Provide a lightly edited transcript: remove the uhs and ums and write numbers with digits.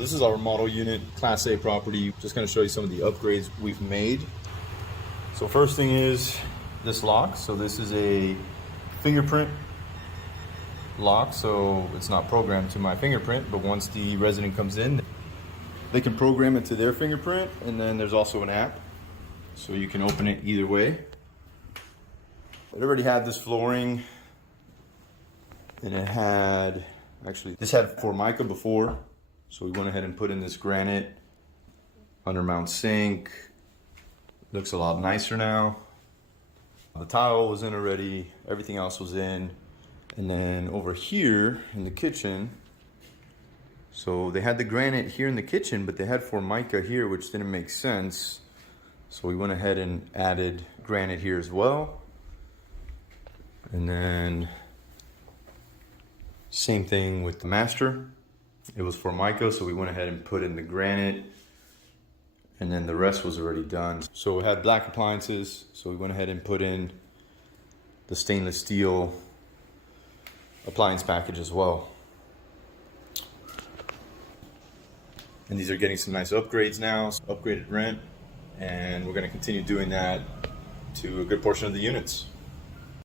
This is our model unit, Class A property. Just gonna show you some of the upgrades we've made. So first thing is this lock. So this is a fingerprint lock. So it's not programmed to my fingerprint, but once the resident comes in, they can program it to their fingerprint. And then there's also an app. So you can open it either way. It already had this flooring, and it had, actually, this had Formica before. So we went ahead and put in this granite undermount sink. Looks a lot nicer now. The tile was in already, everything else was in. And then over here in the kitchen, so they had the granite here in the kitchen, but they had Formica here, which didn't make sense. So we went ahead and added granite here as well. And then same thing with the master. It was Formica, so we went ahead and put in the granite, and then the rest was already done. So it had black appliances, so we went ahead and put in the stainless steel appliance package as well. And these are getting some nice upgrades now, upgraded rent, and we're going to continue doing that to a good portion of the units.